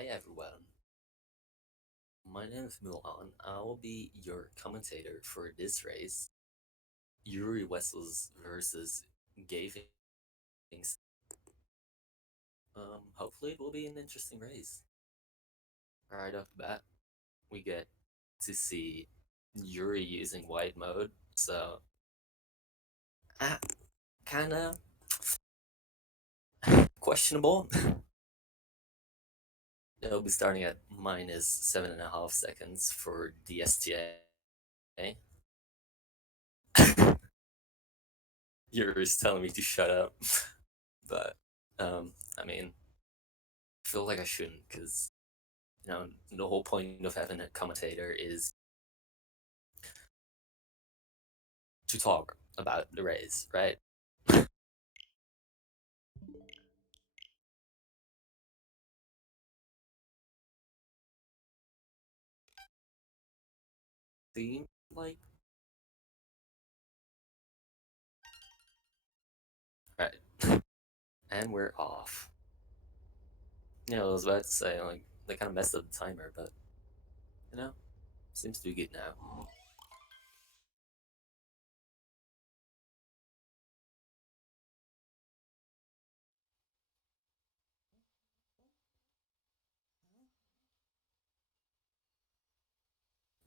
Hi everyone, my name is Milan. I will be your commentator for this race, YouriWessels versus Gavings. Hopefully it will be an interesting race. Right off the bat, we get to see Yuri using white mode, so kinda questionable. It'll be starting at minus 7.5 seconds for the STA. Yuri's telling me to shut up, but I mean, I feel like I shouldn't, because the whole point of having a commentator is to talk about the race, right? Seem like right, and we're off. I was about to say, like, they kind of messed up the timer, but seems to be good now.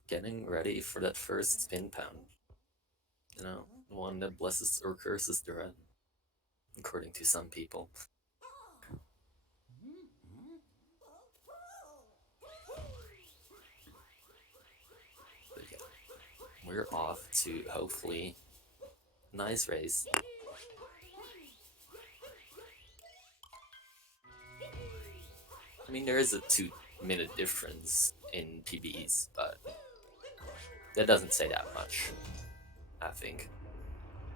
Getting ready for that first spin pound. The one that blesses or curses the run, according to some people. But yeah, we're off to hopefully nice race. I mean, there is a 2-minute difference in PBs, but that doesn't say that much, I think,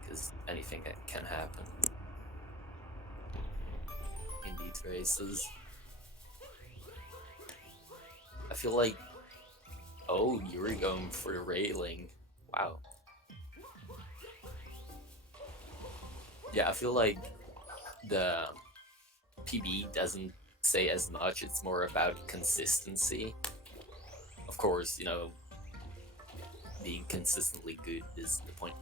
because anything can happen in these races. I feel like, oh, Yuri going for the railing. Wow. Yeah, I feel like the PB doesn't say as much, it's more about consistency. Of course, being consistently good is the point.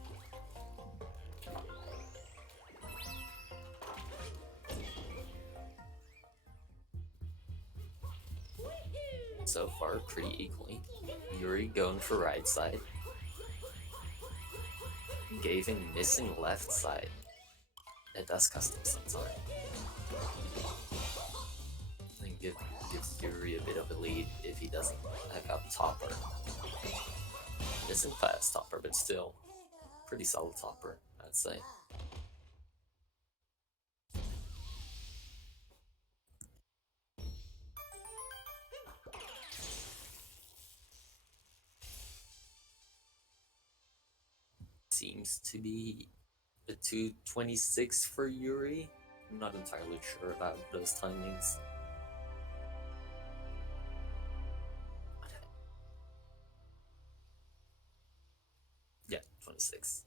So far, pretty equally. Yuri going for right side. Gavin missing left side. It does cost him some time. And gives Yuri a bit of a lead if he doesn't have up topper. Isn't fast topper, but still pretty solid topper, I'd say. Seems to be a 2:26 for Yuri. I'm not entirely sure about those timings. Yeah, 26.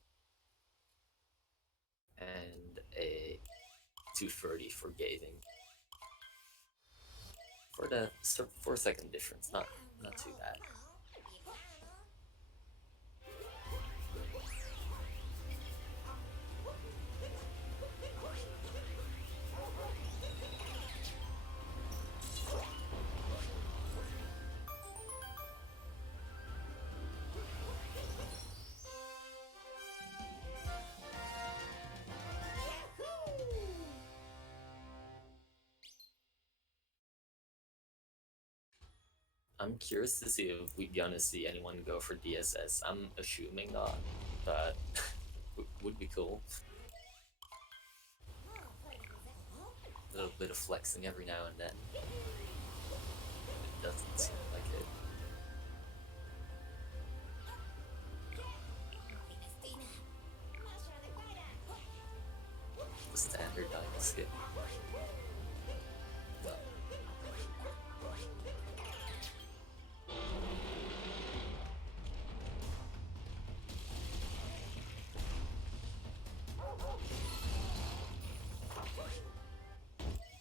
And a 2:30 for Gaving. For the 4-second difference, not too bad. I'm curious to see if we're gonna see anyone go for DSS. I'm assuming not, but would be cool. A little bit of flexing every now and then. It doesn't seem like it. The standard diamond skip.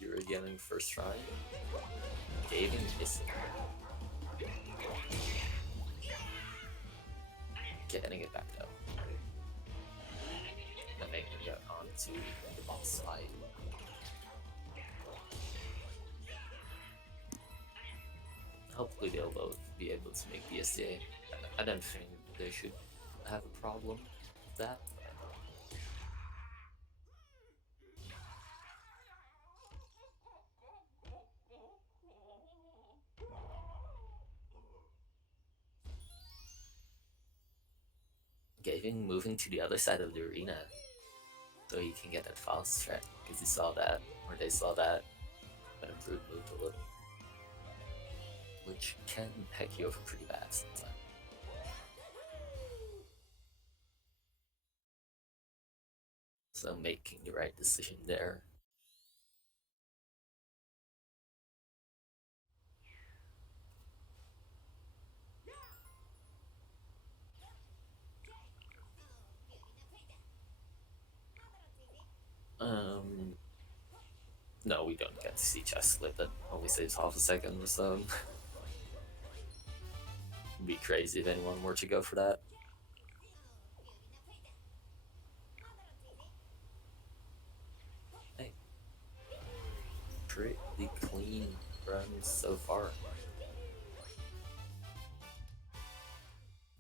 You're getting first try. Gavin missing. Getting it back though. And making it onto the boss side. Hopefully they'll both be able to make the SDA. I don't think they should have a problem with that. Gavin moving to the other side of the arena so he can get that fast track, because he saw that, or they saw that, but improved move a little, which can heck you over pretty bad sometimes. So making the right decision there. No, we don't get to see chest split. That only saves half a second or so. It'd be crazy if anyone were to go for that. Hey, pretty clean runs so far.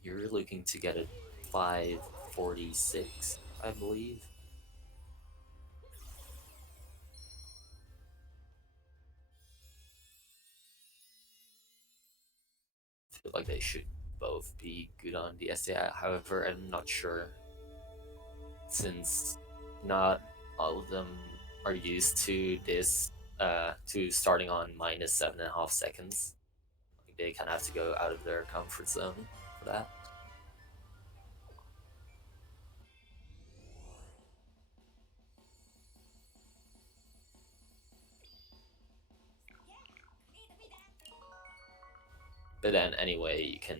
You're looking to get a 546, I believe. I feel like they should both be good on the SDI. However, I'm not sure, since not all of them are used to this, to starting on minus 7.5 seconds. Like, they kind of have to go out of their comfort zone for that. But then anyway, you can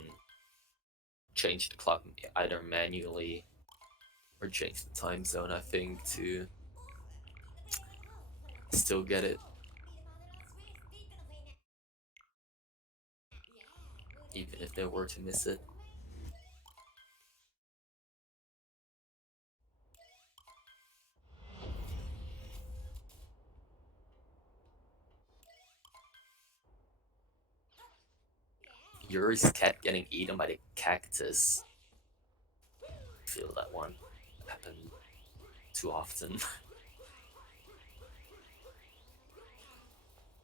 change the clock either manually or change the time zone, I think, to still get it. Even if they were to miss it. Yuri's cat getting eaten by the cactus. I feel that one happen too often.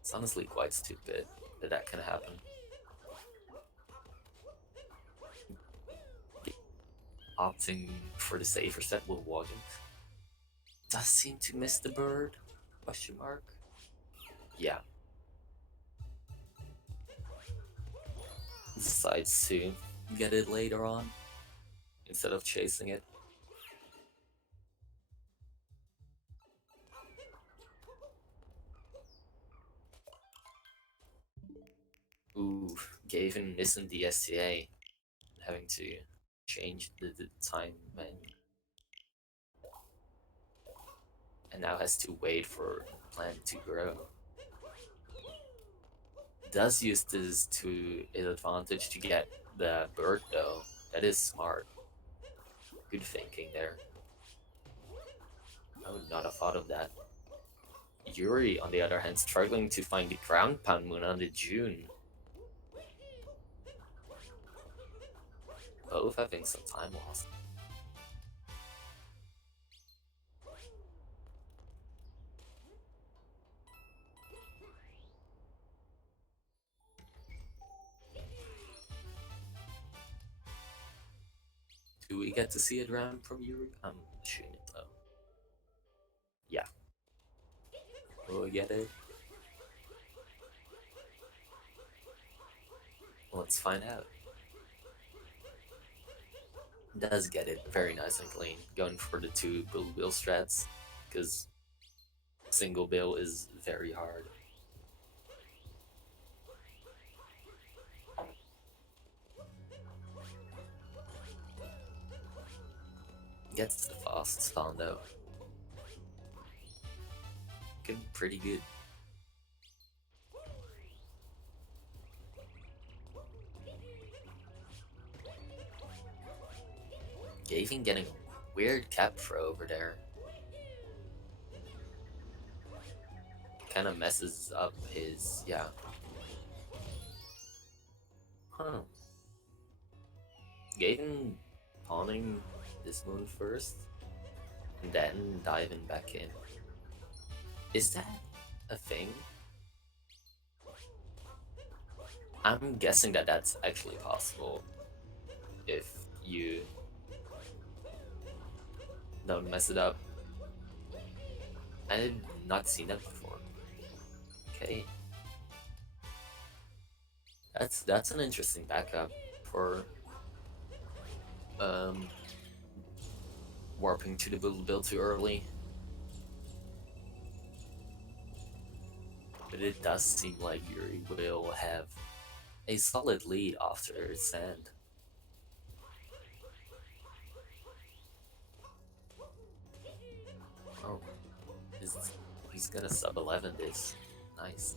It's honestly quite stupid that that can happen. Opting for the safer step with Wagon does seem to miss the bird? Question mark. Yeah. Decides to get it later on instead of chasing it. Ooh, Gavin missing the STA, having to change the time menu. And now has to wait for the plant to grow. Does use this to his advantage to get the bird though. That is smart. Good thinking there. I would not have thought of that. Yuri, on the other hand, struggling to find the ground pound moon on the June. Both having some time lost. Do we get to see it round from Yuri? I'm assuming though. Yeah. Will we get it? Let's find out. Does get it very nice and clean, going for the 2 bill strats, because single bill is very hard. Gets the fast spawn though. Good, pretty good. Gavin getting a weird cap throw over there. Kind of messes up his, yeah. Huh. Gavin pawning this move first, and then diving back in. Is that a thing? I'm guessing that that's actually possible if you don't mess it up. I had not seen that before. Okay. That's an interesting backup for warping to the build too early. But it does seem like Yuri will have a solid lead after Sand. Oh, he's gonna sub 11 this. Nice.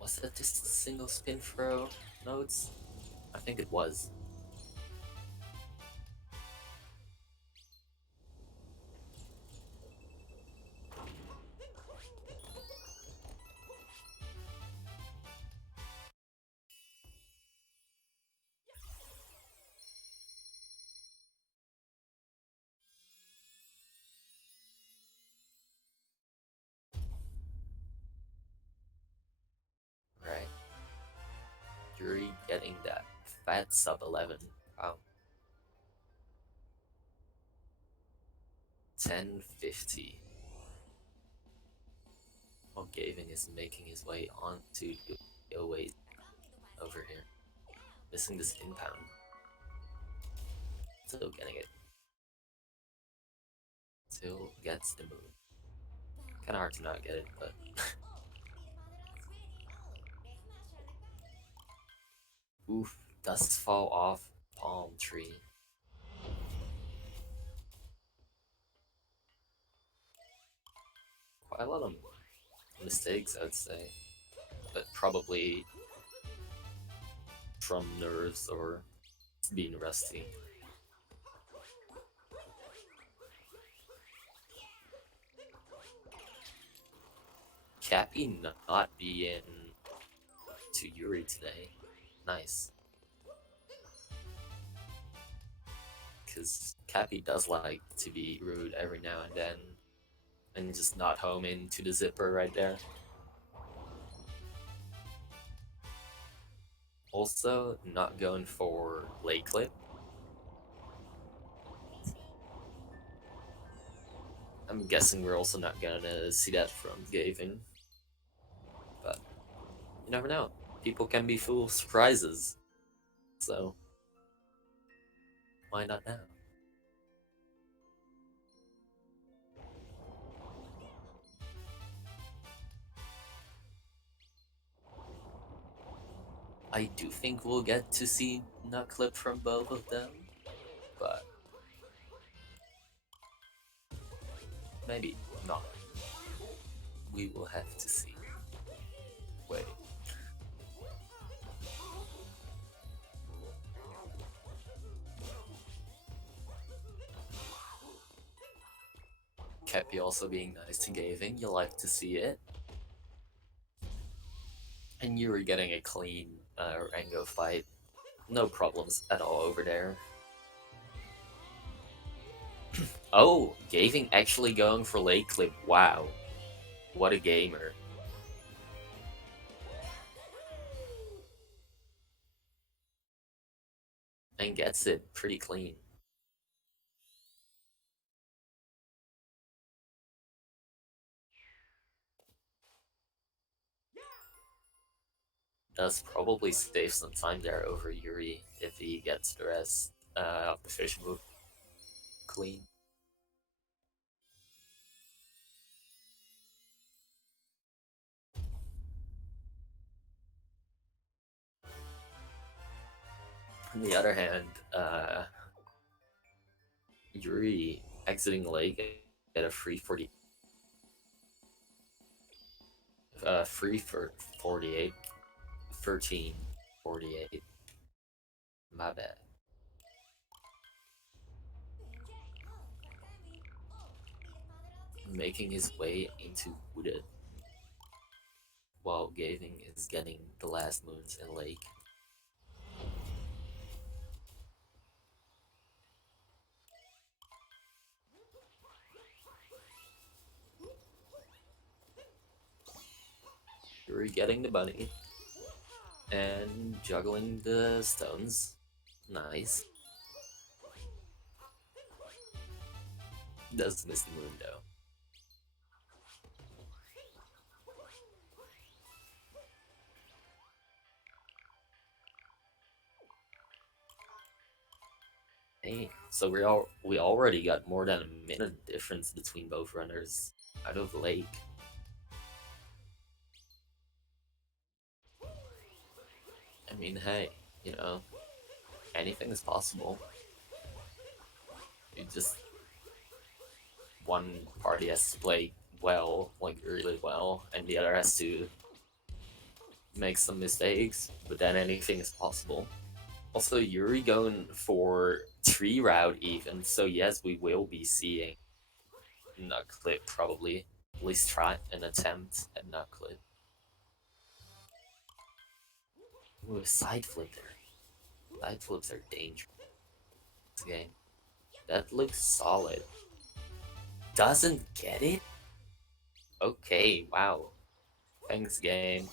Was that just a single spin throw nodes? I think it was. Right. Yuri getting that fat sub 11. Wow. 1050. While Gavin is making his way onto the 08 over here. Missing the spin pound. Still getting it. Still gets the move. Kinda hard to not get it, but oof, does fall off palm tree. Quite a lot of mistakes, I'd say, but probably from nerves or being rusty. Cappy not being to Yuri today. Nice. Because Cappy does like to be rude every now and then and just not home into the zipper right there. Also, not going for leg clip. I'm guessing we're also not gonna see that from Gavin. But you never know. People can be full of surprises. So, why not now? I do think we'll get to see nut clip from both of them, but maybe not. We will have to see. Wait. Cappy also being nice to Gavin, you like to see it. And you were getting a clean Rango fight. No problems at all over there. Oh, Gavin actually going for leg clip. Wow. What a gamer. And gets it pretty clean. Does probably save some time there over Yuri if he gets the rest of the fish move clean. On the other hand, Yuri exiting leg at a free 40. Free for 48. 13:48. My bad. Making his way into Wooded while Gaving is getting the last moons in Lake. Yuri getting the bunny and juggling the stones. Nice. Does miss the moon though. Hey, so we already got more than a minute difference between both runners out of Lake. I mean, hey, you know, anything is possible. You just one party has to play well, like really well, and the other has to make some mistakes, but then anything is possible. Also, Yuri going for 3 route even, so yes, we will be seeing nut clip probably. At least try an attempt at nut clip. Ooh, a side flip there. Side flips are dangerous this game. That looks solid. Doesn't get it? Okay, wow. Thanks, game.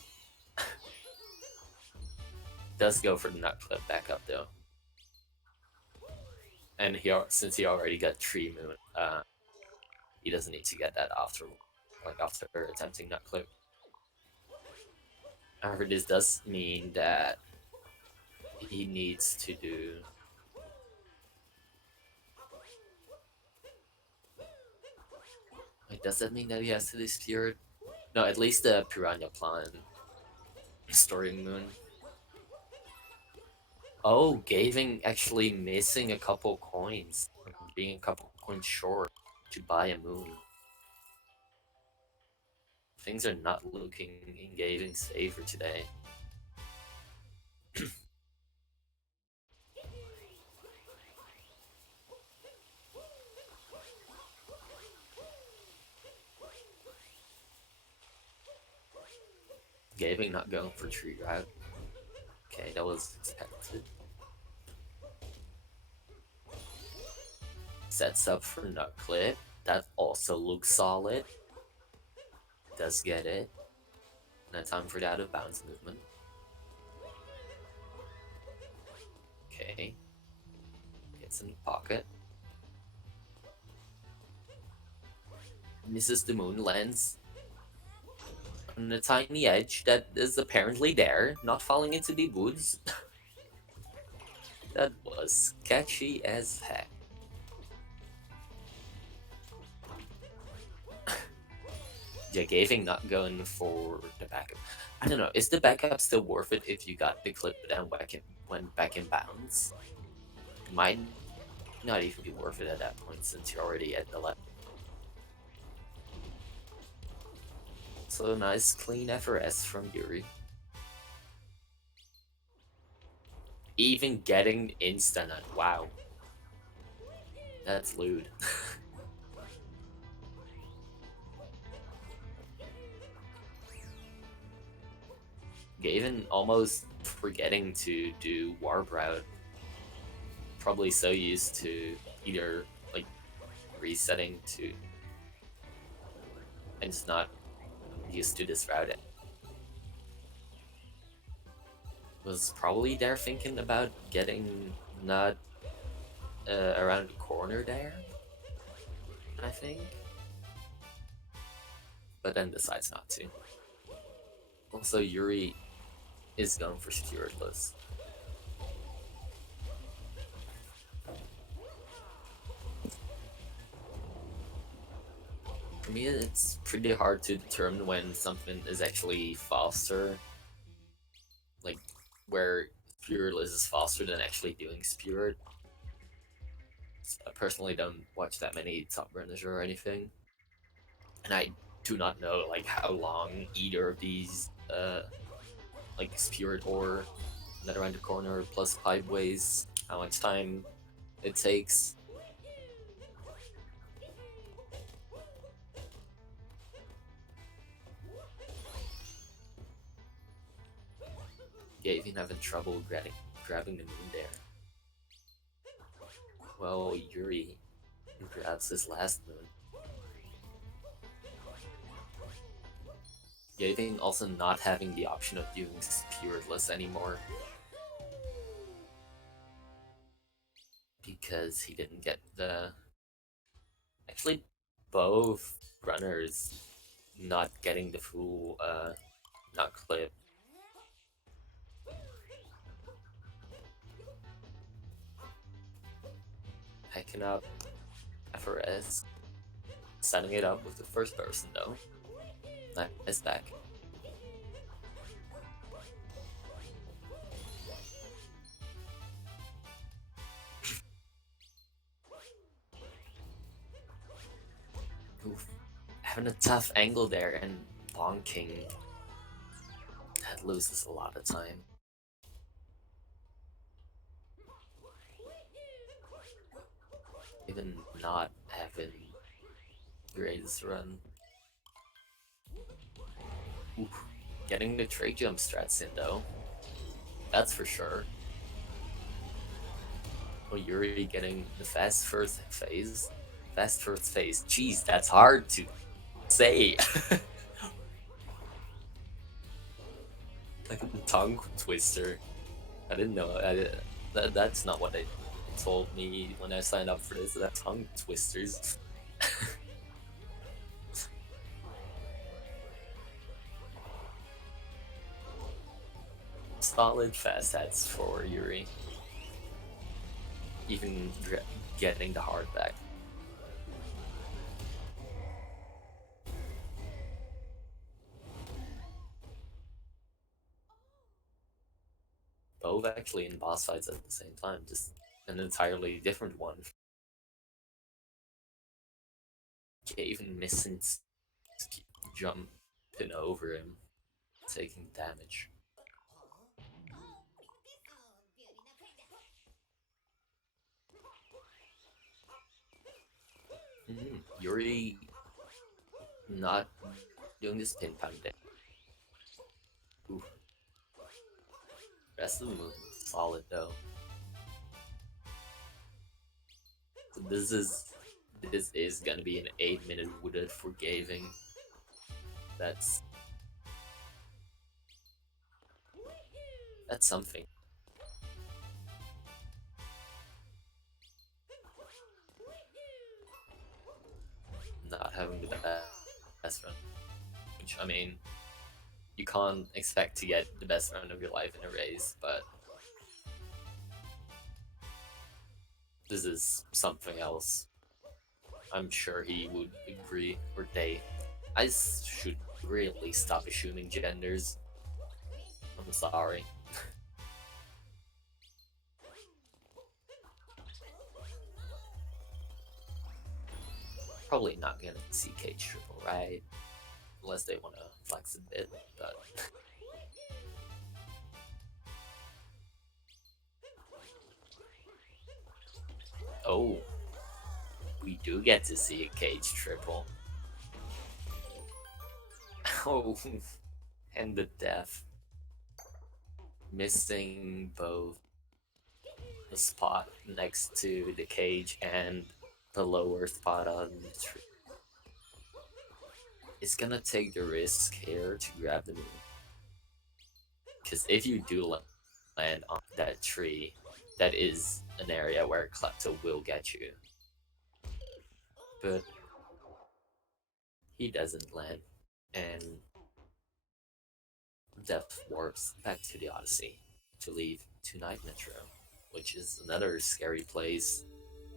Does go for the nut clip back up though. And since he already got 3 moon, he doesn't need to get that after attempting nut clip. However, this does mean that he needs to do Wait, does that mean that he has to do Spirit? No, at least the Piranha Plant Story Moon. Oh, Gaving actually missing a couple coins, being a couple coins short to buy a moon. Things are not looking in Gaving's favor today. Gaving not going for tree route. Okay, that was expected. Sets up for nut clip. That also looks solid. Does get it. No time for the out of bounds movement. Okay. Gets in the pocket. Misses the moon, lands on a tiny edge that is apparently there, not falling into the woods. That was sketchy as heck. Yeah, Gaving not going for the backup. I don't know, is the backup still worth it if you got the clip and went back in bounds? It might not even be worth it at that point since you're already at the left. So nice clean FRS from Yuri. Even getting instant, wow. That's lewd. Gavin almost forgetting to do Warp Route. Probably so used to either like resetting to and just not used to this route. Was probably there thinking about getting not around the corner there, I think. But then decides not to. Also, Yuri is going for Spiritless. For me, it's pretty hard to determine when something is actually faster. Like, where Spiritless is faster than actually doing Spirit. So I personally don't watch that many top runners or anything. And I do not know, like, how long either of these like Spirit Ore, that around the corner, plus Pipeways, how much time it takes. Yeah, even having trouble grabbing the moon there. Well, Yuri grabs his last moon. Yeah, even also not having the option of doing Spiritless anymore. Because he didn't get the... Actually, both runners not getting the full not clip. Picking up FRS. Setting it up with the first person though. Nice back. Oof. Having a tough angle there and bonking. That loses a lot of time. Even not having greatest run. Oof. Getting the trade jump strats in though. That's for sure. Well, Yuri getting the fast first phase. Fast first phase. Jeez, that's hard to say. Like a tongue twister. I didn't know. That's not what they told me when I signed up for this. That tongue twisters. Solid fast hats for Yuri. Even getting the hard back. Both actually in boss fights at the same time, just an entirely different one. Even missing jumping over him, taking damage. Yuri not doing this pin pounding. Ooh. Rest of the move is solid though. So this is gonna be an 8-minute wooded for Gaving. That's something. Not having the best run, which I mean, you can't expect to get the best run of your life in a race, but this is something else. I'm sure he would agree, or they. I should really stop assuming genders. I'm sorry. Probably not gonna see Cage triple, right? Unless they want to flex a bit, but... Oh, we do get to see a Cage triple. Oh, and the death. Missing both the spot next to the cage and the lower spot on the tree. It's gonna take the risk here to grab the moon. Because if you do land on that tree, that is an area where Klepto will get you. But he doesn't land, and Depth warps back to the Odyssey to leave to Night Metro, which is another scary place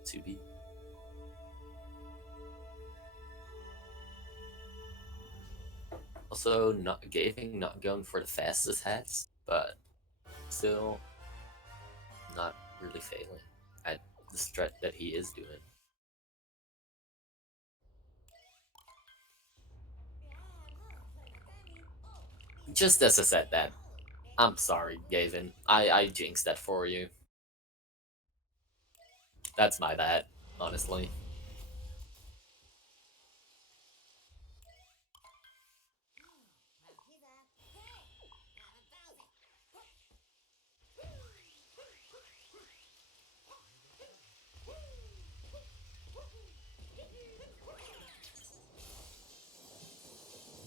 to be. Also, not going for the fastest hats, but still not really failing at the strat that he is doing. Just as I said that, I'm sorry, Gavin. I jinxed that for you. That's my bad, honestly.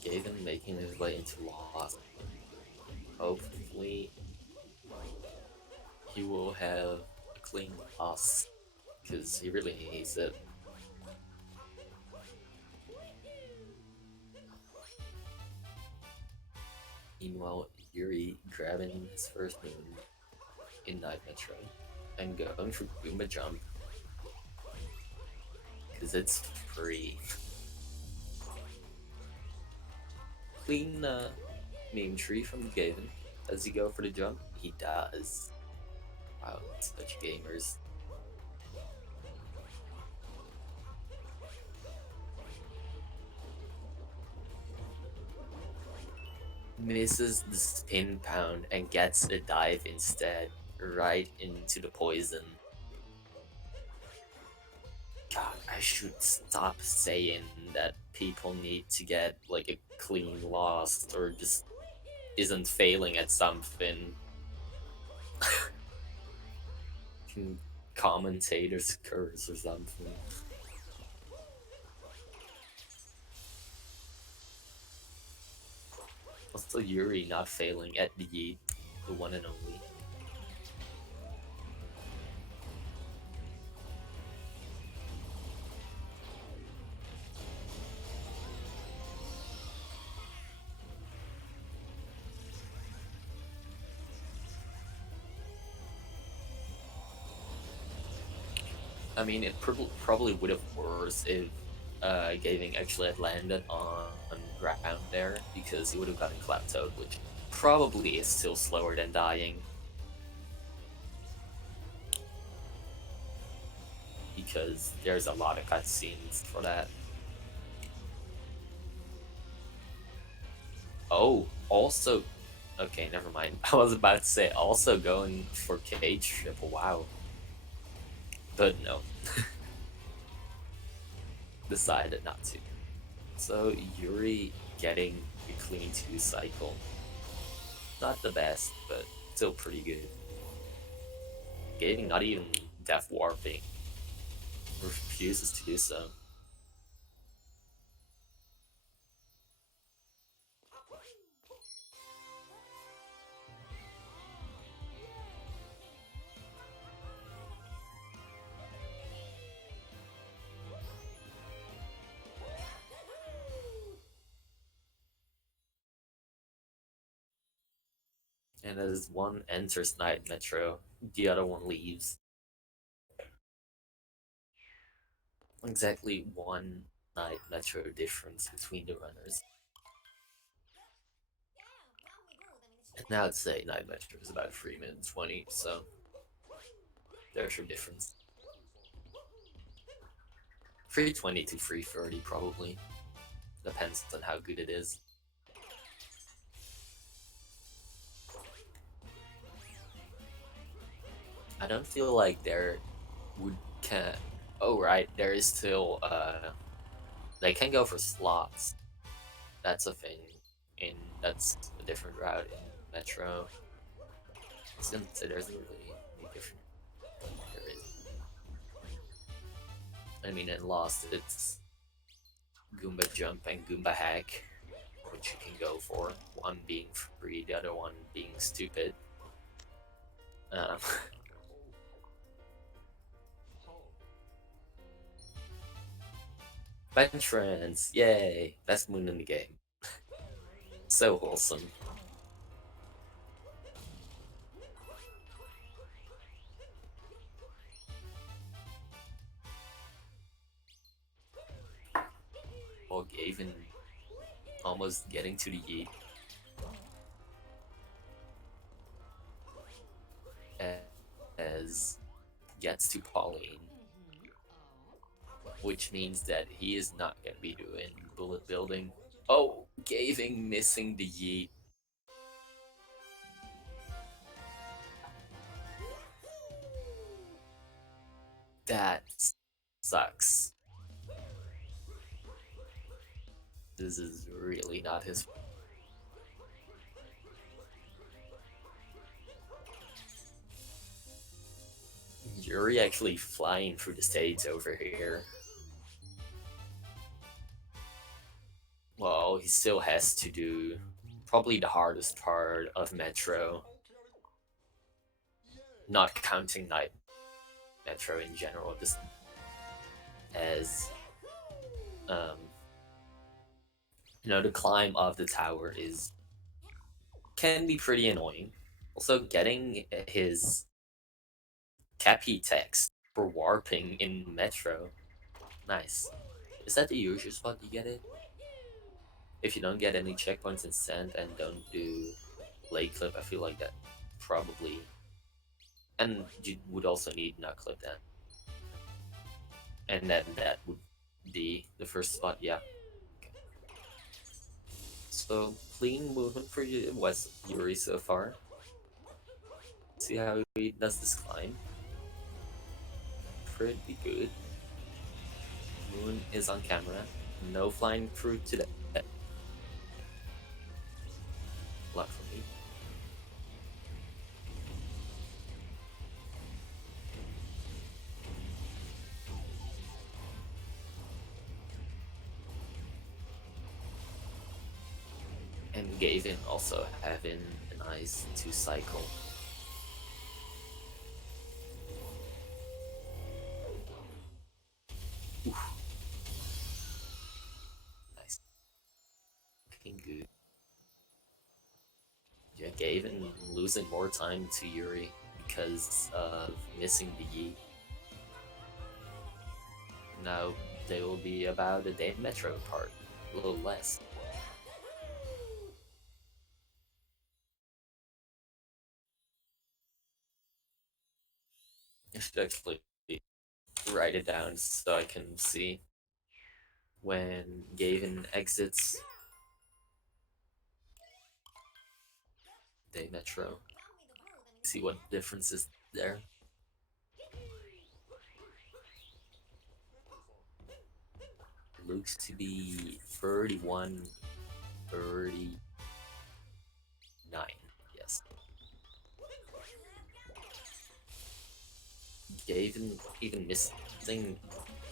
Gavin making his way into loss. Hopefully, he will have a clean loss, because he really needs it. Meanwhile, Yuri grabbing his first moon in Night Metro and going for Goomba Jump, because it's free. Clean meme tree from Gavin. Does he go for the jump? He does. Wow, such gamers. Misses the spin pound and gets a dive instead, right into the poison. God, I should stop saying that people need to get like a clean loss or just isn't failing at something. Commentators curse or something. Also, Yuri not failing at the one and only. I mean, it probably would have worse if Gaving actually had landed on ground there, because he would have gotten plateaued, which probably is still slower than dying. Because there's a lot of cutscenes for that. Oh, also, okay, never mind. I was about to say also going for cage triple. Wow, but no, decided not to. So Yuri getting a clean 2 cycle. Not the best, but still pretty good. Gaving not even death warping. Refuses to do so. And as one enters Night Metro, the other one leaves. Exactly one Night Metro difference between the runners. And now I'd say Night Metro is about 3 minutes 20, so there's your difference. 320 to 330 probably. Depends on how good it is. I don't feel like there can. Oh right, there is still they can go for slots. That's a thing. In that's a different route in Metro. Since there isn't really any different. There is. I mean, in Lost, it's Goomba Jump and Goomba Hack, which you can go for. One being free, the other one being stupid. Um, Venturance, yay! Best moon in the game. So wholesome. Or even almost getting to the yeet. As gets to Pauline, which means that he is not going to be doing bullet building. Oh, Gaving missing the yeet. That sucks. This is really not his. Yuri actually flying through the stage over here. Well, he still has to do probably the hardest part of Metro. Not counting Night Metro in general, just as the climb of the tower can be pretty annoying. Also, getting his Cappy text for warping in Metro, nice. Is that the usual spot you get it? If you don't get any checkpoints in Sand and don't do Lake Clip, I feel like that probably. And you would also need Nut Clip then. And then that would be the first spot, yeah. Okay. So, clean movement for Yuri so far. See how he does this climb. Pretty good. Moon is on camera. No flying through today. Luck for me. And Gavin also having a nice 2 cycle. Oof. Nice. Looking good. Yeah, Gavin losing more time to Yuri because of missing the Yi. Now they will be about a day Metro part, a little less. I should actually write it down so I can see when Gavin exits Day Metro. See what difference is there. Looks to be 31, 39. Yes. Gavin even missing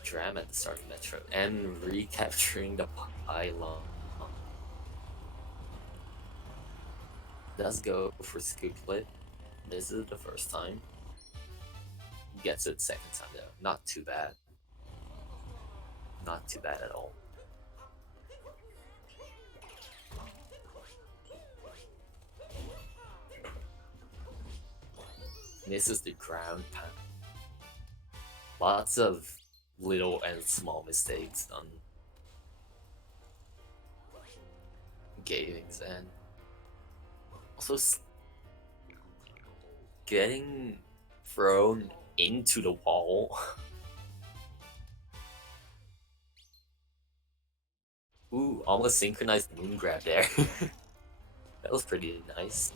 Dram at the start of Metro and recapturing the pylon. Does go for Scoop Split. This is the first time. Gets it second time though. Not too bad. Not too bad at all. Misses the ground pound. Lots of little and small mistakes on Gavin's end. Also, getting thrown into the wall. Ooh, almost synchronized moon grab there. That was pretty nice.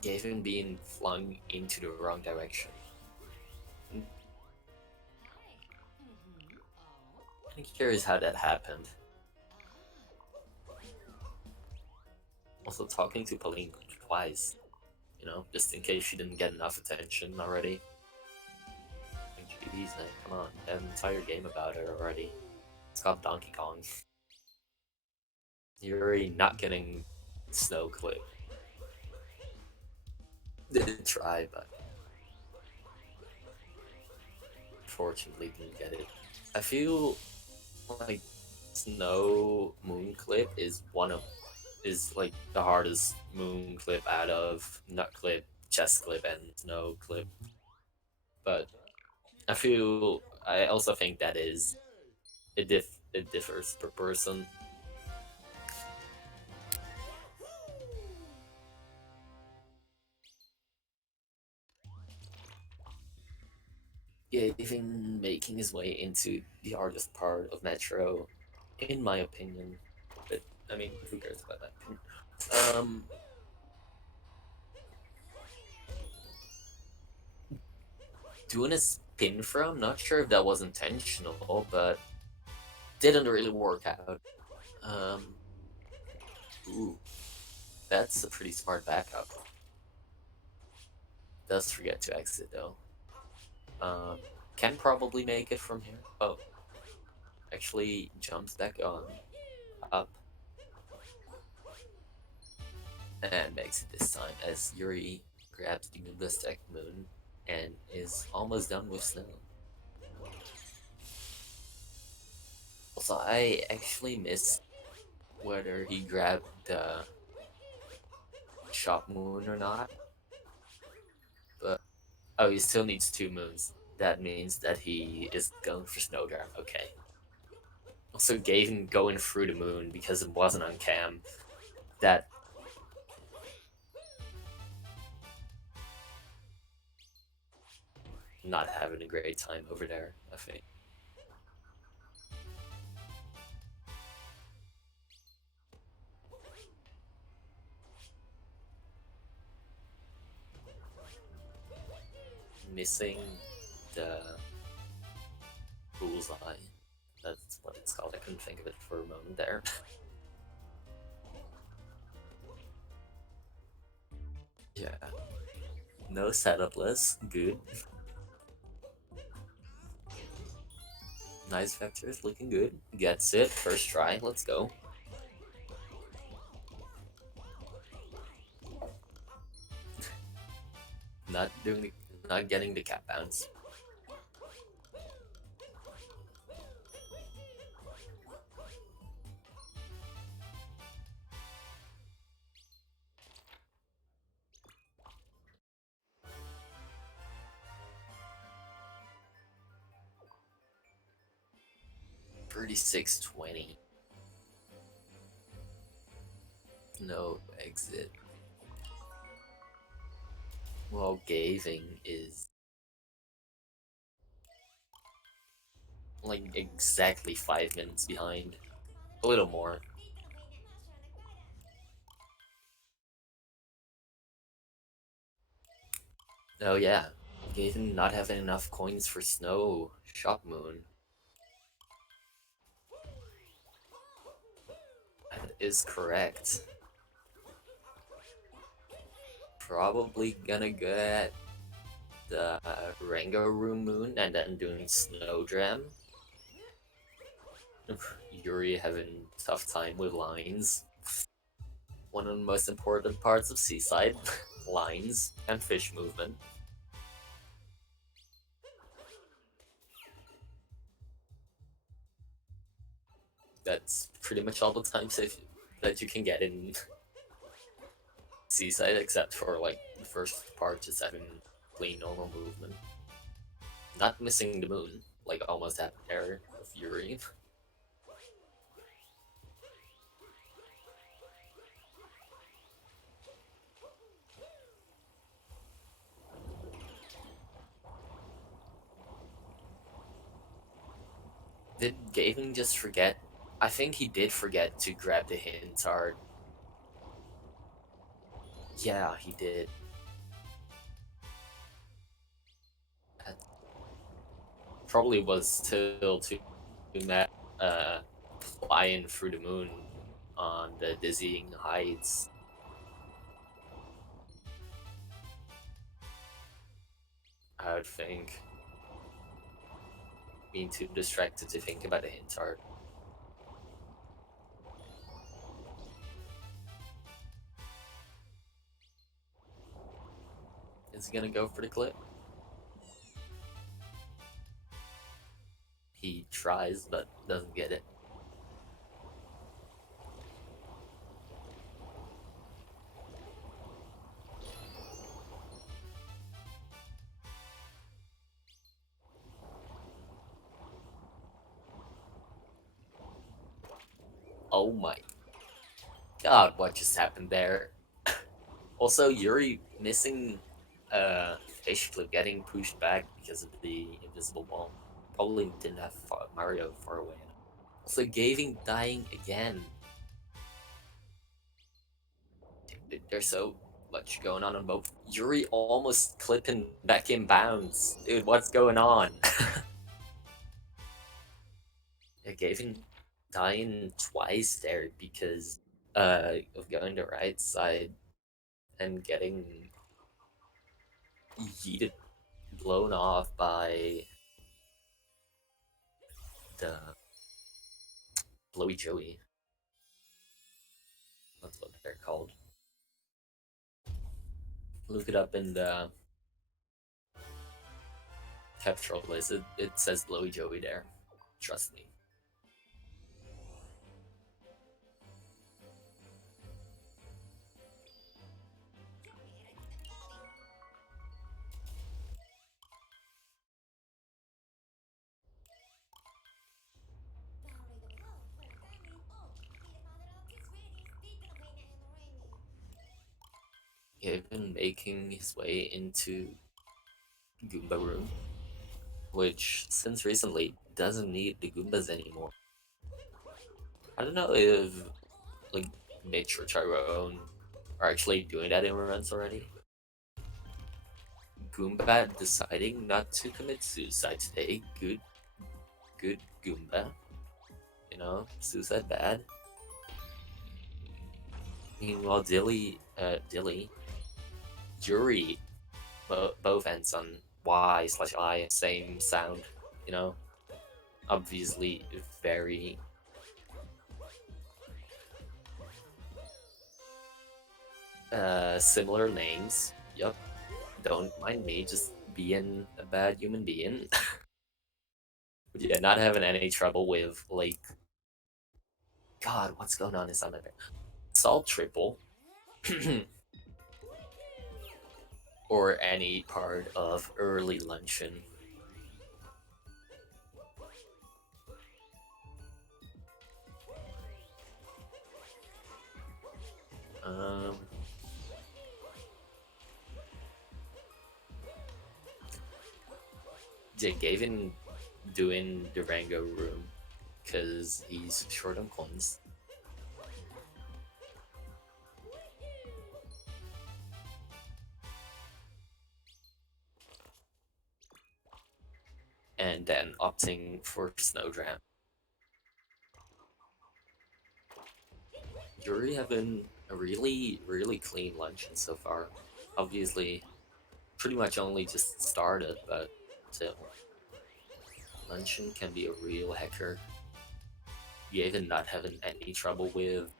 Gavin being flung into the wrong direction. I'm curious how that happened. Also talking to Pauline twice, just in case she didn't get enough attention already. Like, jeez, man, come on, I have an entire game about her already. It's called Donkey Kong. You're already not getting Snow Clip. Didn't try, but unfortunately didn't get it. I feel like Snow Moon Clip is like the hardest moon clip out of Nut Clip, Chest Clip, and Snow Clip. But I also think that it differs per person. Even making his way into the hardest part of Metro, in my opinion. But I mean, who cares about that? Doing a spin from, not sure if that was intentional, but didn't really work out. Um, ooh, that's a pretty smart backup. Does forget to exit though. Can probably make it from here. Oh, actually jumps back on, up, and makes it this time as Yuri grabs the Moonbastek Moon and is almost done with Snow. Also, I actually missed whether he grabbed the Shock Moon or not, but oh, he still needs 2 moons. That means that he is going for Snowdrop. Okay. Also, gave him going through the moon because it wasn't on cam. That not having a great time over there, I think. Missing the bullseye. That's what it's called. I couldn't think of it for a moment there. Yeah. No setup list. Good. Nice vectors. Looking good. Gets it. First try. Let's go. Not getting the cap bounce. $36.20. No exit. Well, Gaving is like exactly 5 minutes behind. A little more. Oh yeah, Gavin not having enough coins for Snow Shock Moon. That is correct. Probably gonna get the Rango Room Moon and then doing Snowdram. Yuri having tough time with lines. One of the most important parts of Seaside. Lines and fish movement. That's pretty much all the time save that you can get in Seaside, except for like the first part, just having clean normal movement. Not missing the moon, like almost happened there with Yuri. Did Gavin just forget? I think he did forget to grab the hint art. Yeah, he did. That probably was still too mad flying through the moon on the dizzying heights. I would think. Being too distracted to think about the hint art. Is he gonna go for the clip? He tries, but doesn't get it. Oh my god, what just happened there? Also, Yuri missing basically getting pushed back because of the invisible wall. Probably didn't have Mario far away. Also, Gavin dying again. Dude, there's so much going on both. Yuri almost clipping back in bounds. Dude, what's going on? Yeah, Gavin dying twice there because of going the right side and getting yeeted, blown off by the Blowy Joey. That's what they're called. Look it up in the capture list. It says Blowy Joey there. Trust me. Even making his way into Goomba Room, which since recently doesn't need the Goombas anymore. I don't know if like Nature Tyrone are actually doing that in runs already. Goomba deciding not to commit suicide today. Good Goomba. You know, suicide bad. Meanwhile, Dilly, Yuri, both ends on Y/I, same sound. You know, obviously very similar names. Yup. Don't mind me just being a bad human being. But yeah, not having any trouble with like God, what's going on is under there. Salt triple. Or any part of early luncheon. Yeah, Gavin doing Durango room because he's short on coins. And then opting for Snowdram. Yuri having a really clean luncheon so far. Obviously, pretty much only just started, but still. Luncheon can be a real hacker. Even not having any trouble with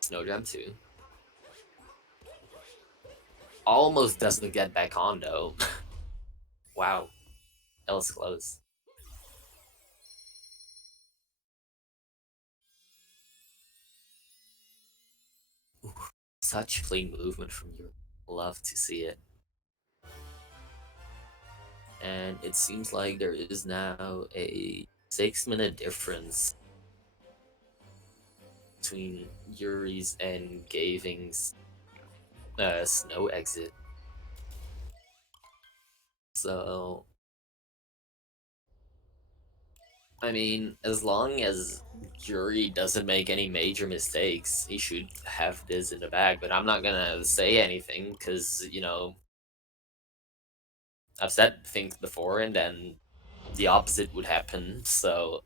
Snowdram too. Almost doesn't get back on though. Wow, that was close. Ooh, such clean movement from you. Love to see it. And it seems like there is now a 6-minute difference between Yuri's and Gavin's snow exit. So, I mean, as long as Yuri doesn't make any major mistakes, he should have this in the bag. But I'm not gonna say anything because, you know, I've said things before and then the opposite would happen. So,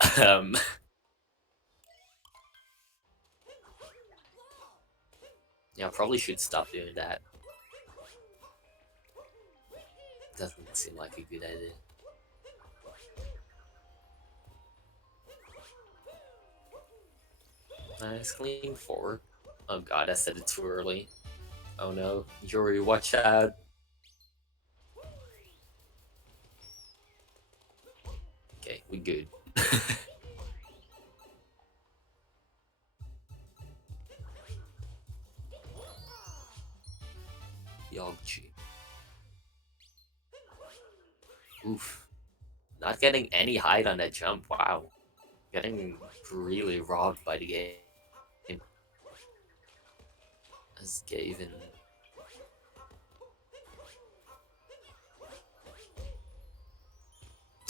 yeah, I probably should stop doing that. Doesn't seem like a good idea. Nice clean forward. Oh god, I said it too early. Oh no, Yuri, watch out. Okay, we good. Yogchi. Oof. Not getting any height on that jump, wow. Getting really robbed by the game. As Gavin.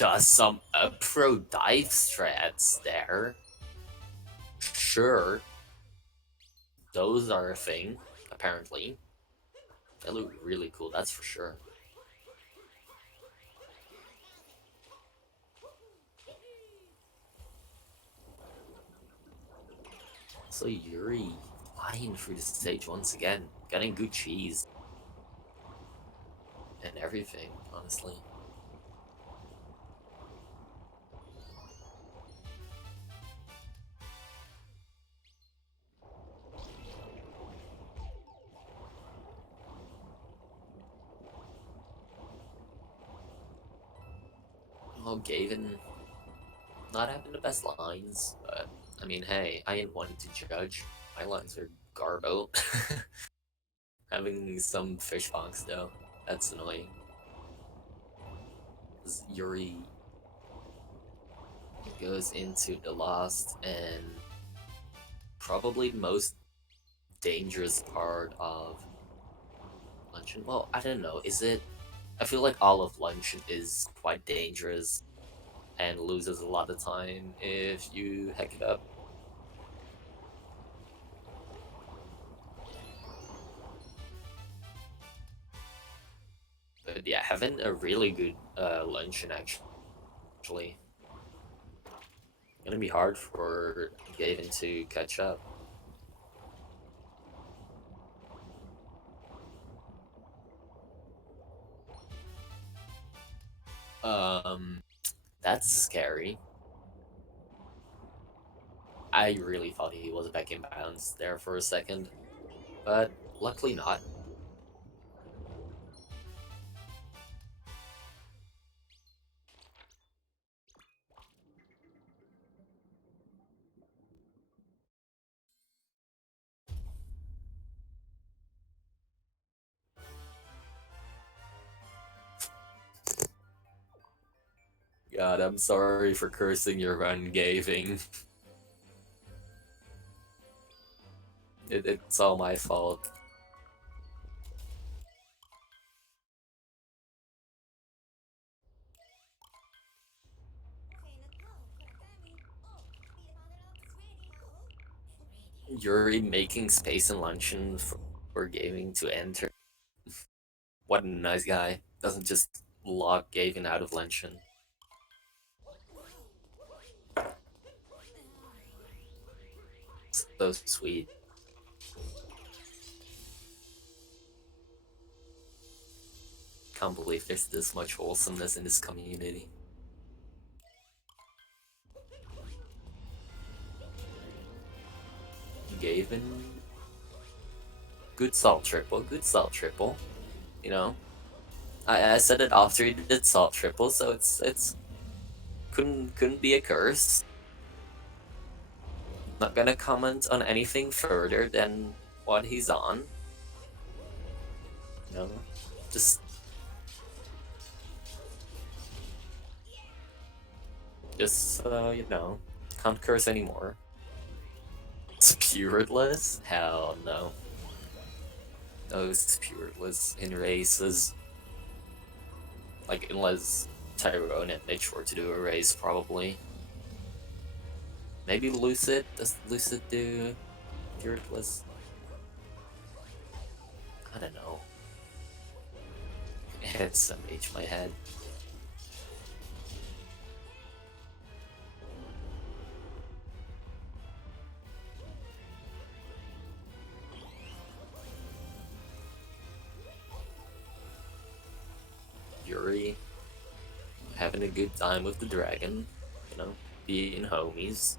does some pro dive strats there. Sure. Those are a thing, apparently. They look really cool, that's for sure. So Yuri flying through the stage once again, getting good cheese. And everything, honestly. Well, Gavin not having the best lines, but I mean, hey, I ain't wanting to judge. My lines are garbo. Having some fish bonks though, that's annoying. Yuri goes into the last and probably the most dangerous part of Luncheon. Well, I don't know, is it? I feel like all of Luncheon is quite dangerous and loses a lot of time if you heck it up. But yeah, having a really good Luncheon actually. Gonna be hard for Gavin to catch up. That's scary. I really thought he was back in bounds there for a second, but luckily not. God, I'm sorry for cursing your run, Gavin. It's all my fault. Yuri making space in Luncheon for Gavin to enter. What a nice guy. Doesn't just lock Gavin out of Luncheon. So sweet. Can't believe there's this much wholesomeness in this community. Gavin, good salt triple, good salt triple. You know, I said it after he did salt triple, so it's couldn't be a curse. Not gonna comment on anything further than what he's on. You know, just you know, can't curse anymore. Spiritless? Hell no. No spiritless in races. Like, unless Tyrone and Mitch were to do a race, probably. Maybe Lucid? Does Lucid do spiritless? I don't know. It's SMH my head. Yuri having a good time with the dragon, you know, being homies.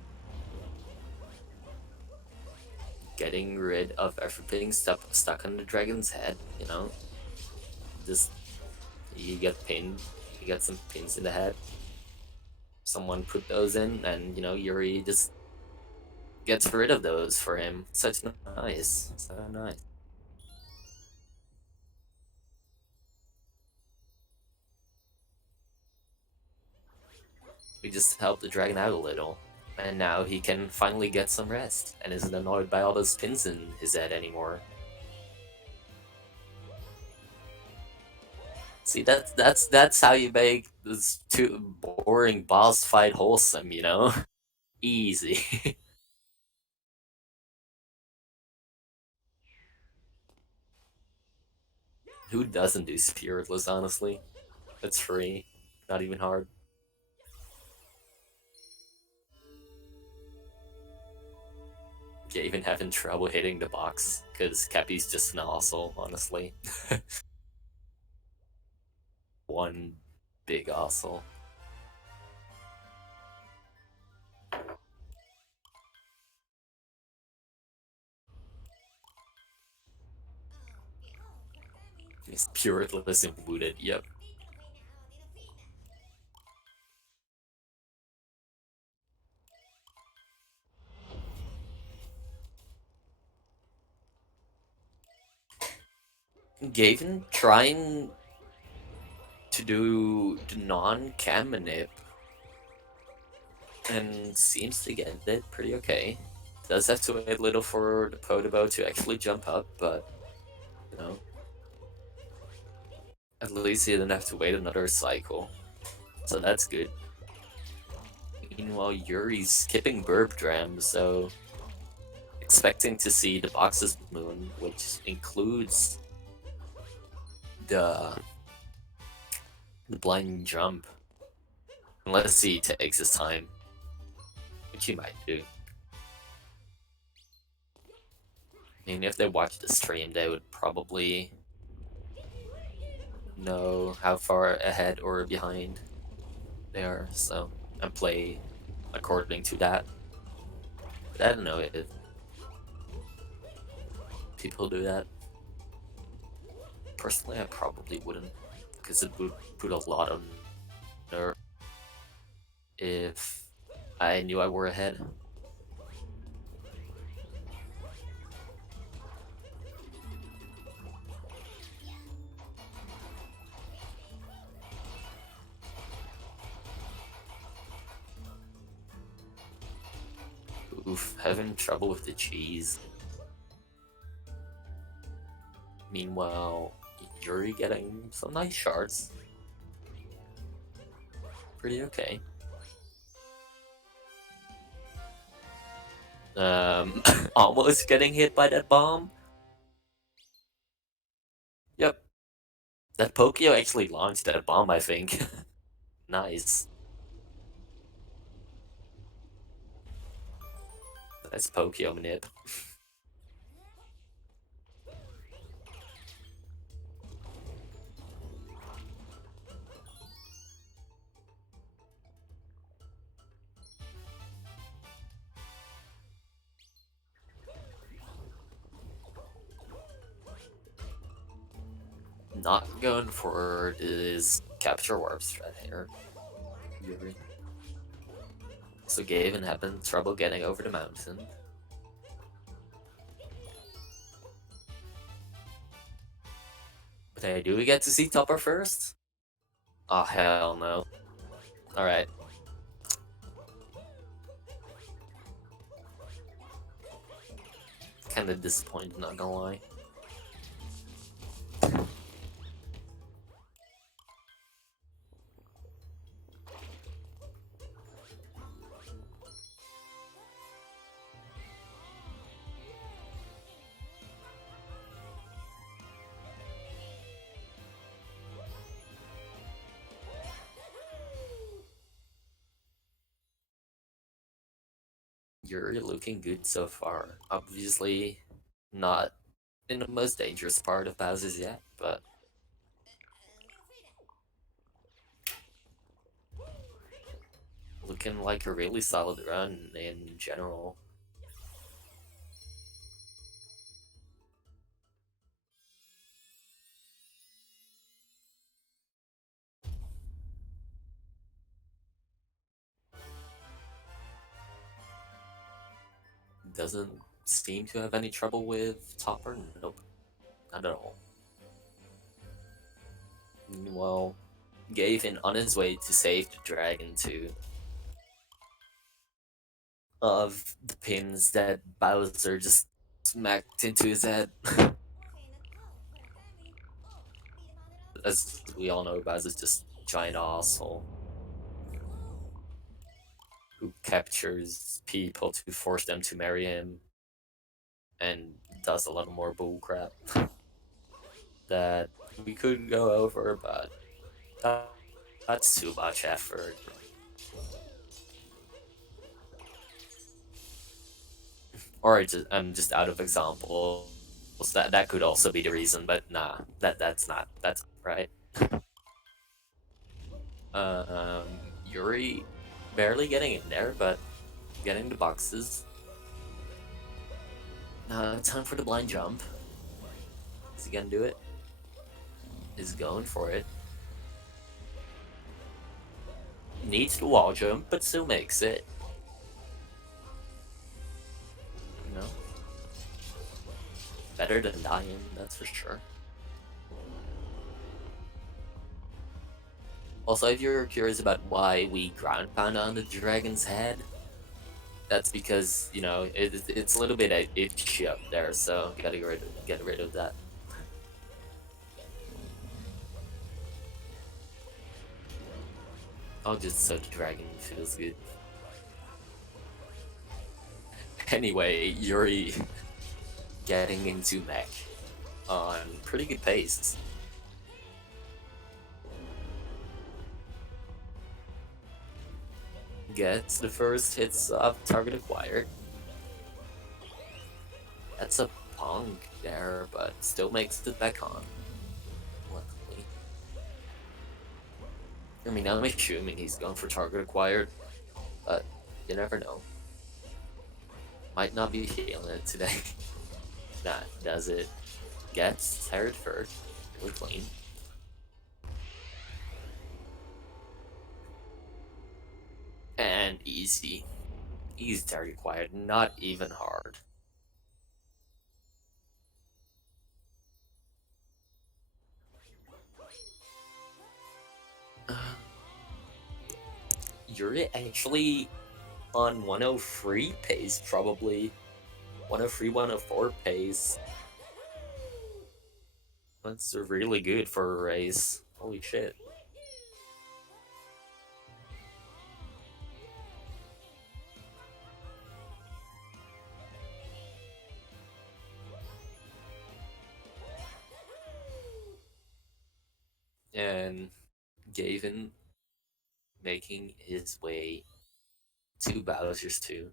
Getting rid of everything stuck on the dragon's head, you know. Just, you get pinned, you get some pins in the head. Someone put those in, and, you know, Yuri just gets rid of those for him. Such nice, so nice. We just helped the dragon out a little, and now he can finally get some rest, and isn't annoyed by all those pins in his head anymore. See, that's how you make this too boring boss fight wholesome, you know? Easy. Who doesn't do Spiritless, honestly? It's free. Not even hard. Yeah, even having trouble hitting the box, because Cappy's just an asshole, honestly. One big asshole. He's Spiritless and booted, yep. Gavin trying to do the non-cam manip and seems to get it pretty okay. Does have to wait a little for the Podobo to actually jump up, but you know, at least he didn't have to wait another cycle, so that's good. Meanwhile, Yuri's skipping Burp Dram, so expecting to see the boxes moon, which includes the blind jump, unless he takes his time, which he might do. I mean, if they watch the stream, they would probably know how far ahead or behind they are, so and play according to that. But I don't know if people do that. Personally, I probably wouldn't, because it would put a lot on nerve if I knew I were ahead. Oof, having trouble with the cheese. Meanwhile, Yuri getting some nice shards. Pretty okay. Almost getting hit by that bomb. Yep. That Pokio actually launched that bomb, I think. Nice. Nice Pokio manip. Not going for his capture warp strat here. Yuri. So Gavin having trouble getting over the mountain. But hey, do we get to see Topper first? Oh, hell no. Alright. Kinda disappointed, not gonna lie. You're looking good so far. Obviously, not in the most dangerous part of Bowser's yet, but looking like a really solid run in general. Doesn't seem to have any trouble with Topper. Nope, not at all. Meanwhile, Gavin on his way to save the dragon too. Of the pins that Bowser just smacked into his head. as we all know, Baz is just a giant asshole who captures people to force them to marry him and does a lot more bullcrap that we could go over, but that's too much effort. Or I'm just out of examples. That could also be the reason, but nah, that's not right. Yuri barely getting in there, but getting the boxes. Now time for the blind jump. Is he gonna do it? Is going for it. Needs the wall jump, but still makes it. You know? Better than dying, that's for sure. Also, if you're curious about why we ground pound on the dragon's head, that's because, you know, it's a little bit itchy up there, so gotta get rid of that. Oh, just so the dragon feels good. Anyway, Yuri getting into mech on pretty good pace. Gets the first hits of target acquired. That's a punk there, but still makes it back on. Luckily. I mean, I'm assuming he's going for target acquired, but you never know. Might not be feeling it today. Nah, does it. Gets tired first. Really clean. And easy. Easy target acquired, not even hard. You're actually on 103 pace, probably. 103, 104 pace. That's really good for a race. Holy shit. And Gavin making his way to Bowser's 2.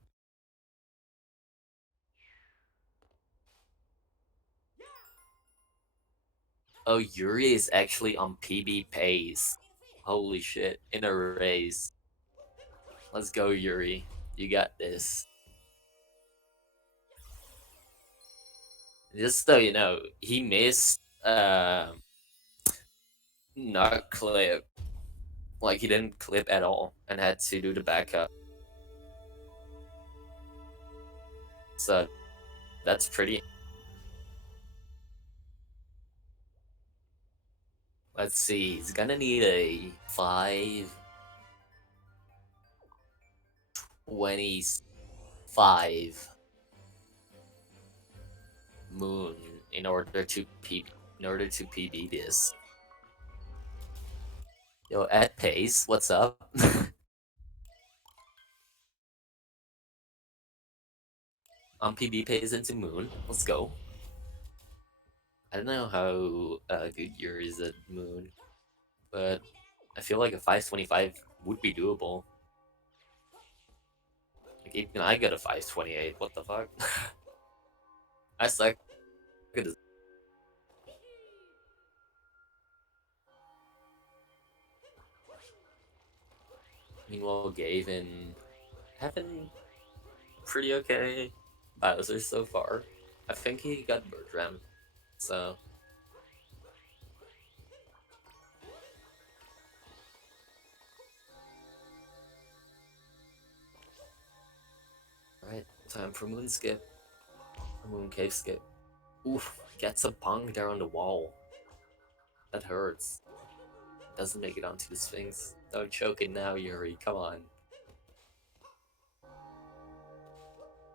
Oh, Yuri is actually on PB pace. Holy shit, in a race. Let's go, Yuri. You got this. Just so you know, he missed not clip. Like, he didn't clip at all and had to do the backup. So, that's pretty. Let's see, he's gonna need a 525 moon in order to PB this. Yo, at pace, what's up? On PB pace into moon, let's go. I don't know how good yours is at moon, but I feel like a 525 would be doable. Like, even I got a 528, what the fuck? I suck. Meanwhile, Gavin having pretty okay Bowser so far. I think he got Bird Ram, so. Alright, time for Moon Skip. Moon Cave Skip. Oof, gets a pong there on the wall. That hurts. Doesn't make it onto the Sphinx. Don't choke it now, Yuri, come on.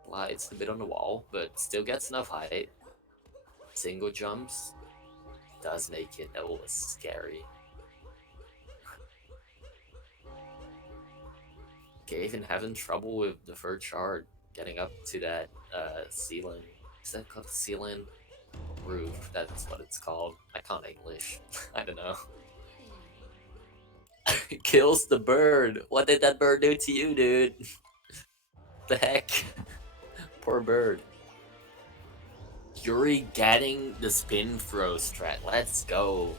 Lights a bit on the wall, but still gets enough height. Single jumps. does make it a little scary. Gavin having trouble with the third shard, getting up to that ceiling. Is that called ceiling? Roof, that's what it's called. I can't English. I don't know. Kills the bird. What did that bird do to you, dude? The heck? Poor bird. Yuri getting the spin throw strat. Let's go.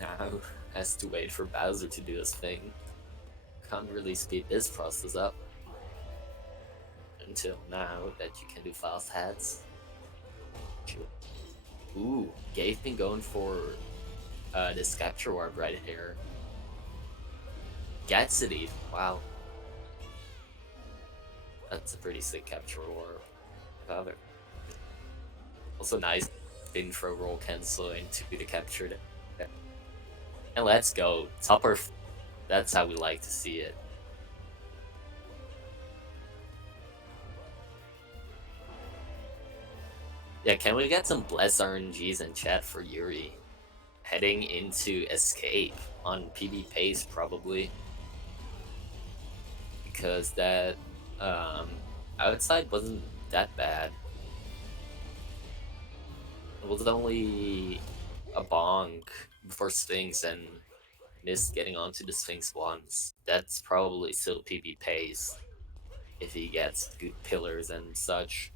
Now has to wait for Bowser to do his thing. Can't really speed this process up until now that you can do fast heads. Ooh, Gabe been going for this capture warp right here. Gets it even. Wow. That's a pretty sick capture warp. Also nice spin throw roll cancel into the capture. And let's go. Topper. That's how we like to see it. Yeah, can we get some blessed RNGs in chat for Yuri? Heading into Escape on PB pace, probably. Because that outside wasn't that bad. It was only a bonk before Sphinx and missed getting onto the Sphinx once. That's probably still PB pace if he gets good pillars and such.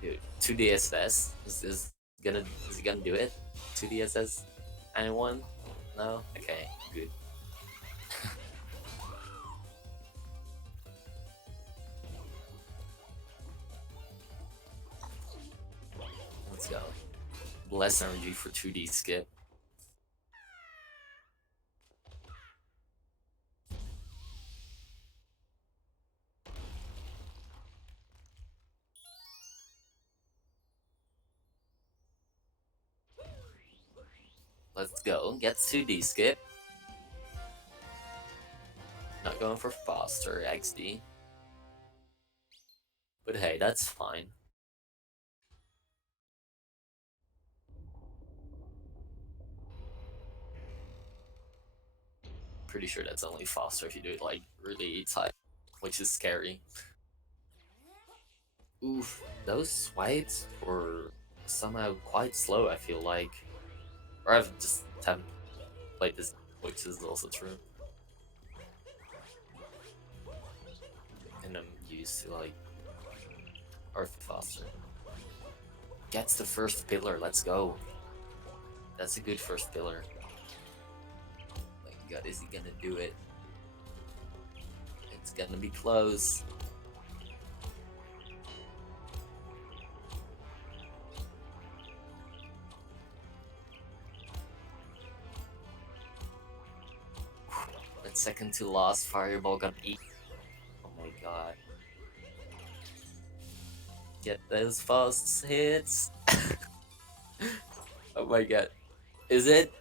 Dude, 2DSS is he gonna do it? 2DSS? Anyone? No? Okay, good. Let's go. Less energy for 2D skip. Let's go. Get 2D skip. Not going for faster XD. But hey, that's fine. Pretty sure that's only faster if you do it like really tight, which is scary. Oof, those swipes were somehow quite slow, I feel like. Or I've just haven't played this, which is also true. And I'm used to like Earth faster. Gets the first pillar, let's go. That's a good first pillar. My god, is he gonna do it? It's gonna be close. That second to last fireball got eat. Oh my god. Get those fast hits. Oh my god. Is it?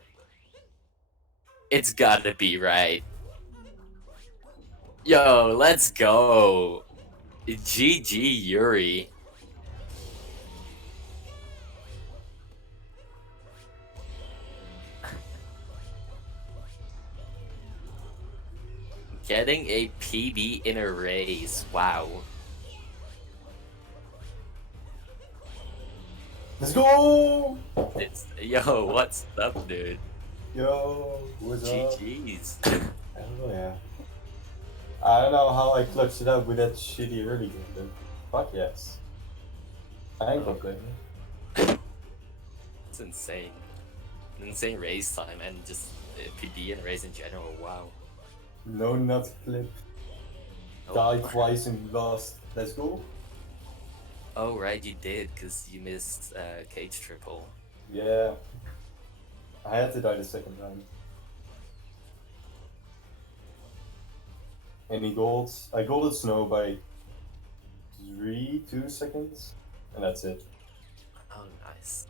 It's gotta be, right? Yo, let's go. GG Yuri. Getting a PB in a race. Wow. Let's go! Yo, what's up, dude? Yo, what's up? GG's. Oh yeah. I don't know how I clutched it up with that shitty early game, but fuck yes. I ain't complaining. It's insane. An insane race time and just PB and race in general, wow. No nut flip. Oh. Died twice and lost. Let's go. Oh right, you did, because you missed cage triple. Yeah. I had to die the second time. any golds. I golded Snow by 2 seconds, and that's it. Oh, nice.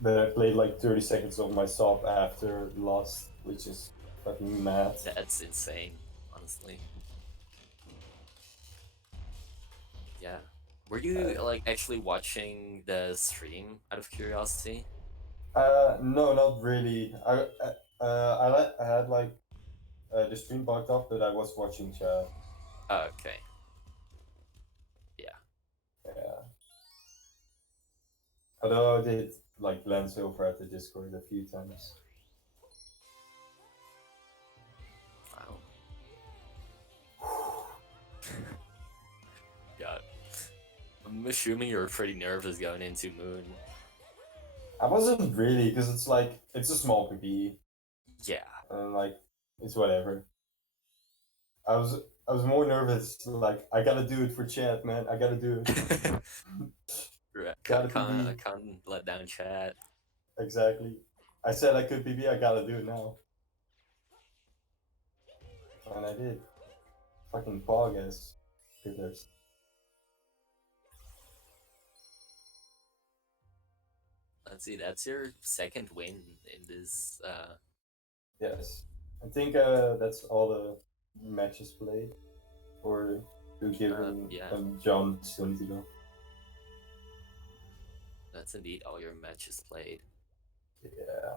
But I played like 30 seconds of my sub after Lost, which is fucking mad. That's insane, honestly. Yeah. Were you like actually watching the stream out of curiosity? No, not really. I had like the stream bugged up, but I was watching chat. Oh, okay. Yeah. Yeah. Although I did like glance over at the Discord a few times. Wow. God. I'm assuming you were pretty nervous going into Moon. I wasn't really, because it's like, it's a small PB, Yeah. and like, it's whatever. I was more nervous, like, I gotta do it for chat, man, I gotta do it. Gotta I PB. can't let down chat. Exactly. I said I could PB, I gotta do it now. And I did. Fucking pog ass hitters. Let's see, that's your second win in this. Yes. I think that's all the matches played. Or to give yeah. John soon to go. That's indeed all your matches played. Yeah.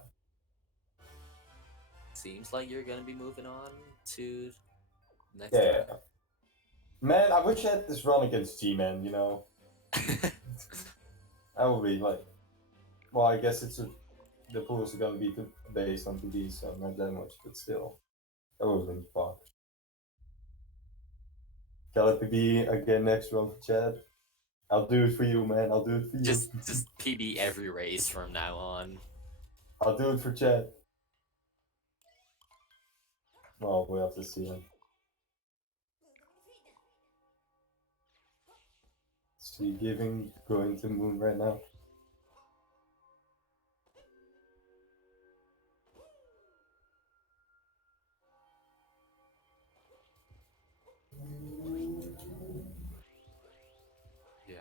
Seems like you're gonna be moving on to next Yeah. run. Man, I wish I had this run against G-Man, you know? That would be like... Well, I guess the pools are gonna be based on 2D, so not that much, but still. That would have been fun. Gotta be again next run for Chad. I'll do it for you, man. I'll do it for you. Just PB every race from now on. I'll do it for Chad. Well, we'll have to see him. See, going to Moon right now. Yeah.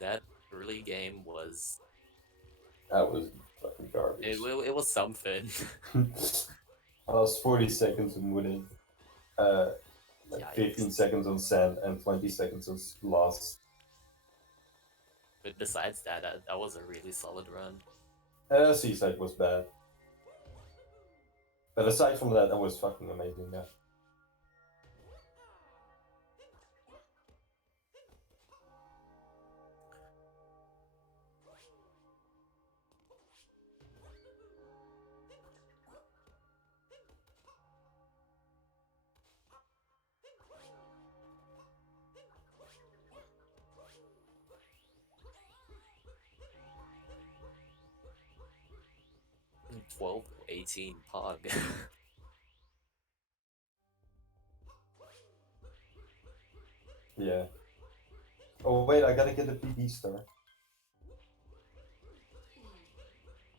That early game was... That was fucking garbage. It was something. I lost 40 seconds on Wooded. Like 15 seconds on Sand and 20 seconds on Lost. But besides that, that was a really solid run. Seaside was bad. But aside from that, that was fucking amazing, yeah. Mm, 12, 18 Pog. Yeah. Oh wait, I gotta get a PB star.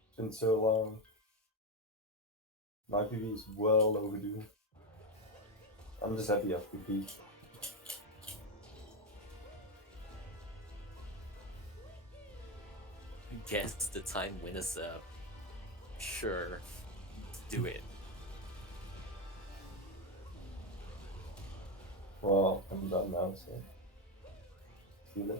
It's been so long. My PB is well overdue. I'm just happy I have PB. Guess the time win us up. Sure. Do it. Well, I'm done now, so. See you later.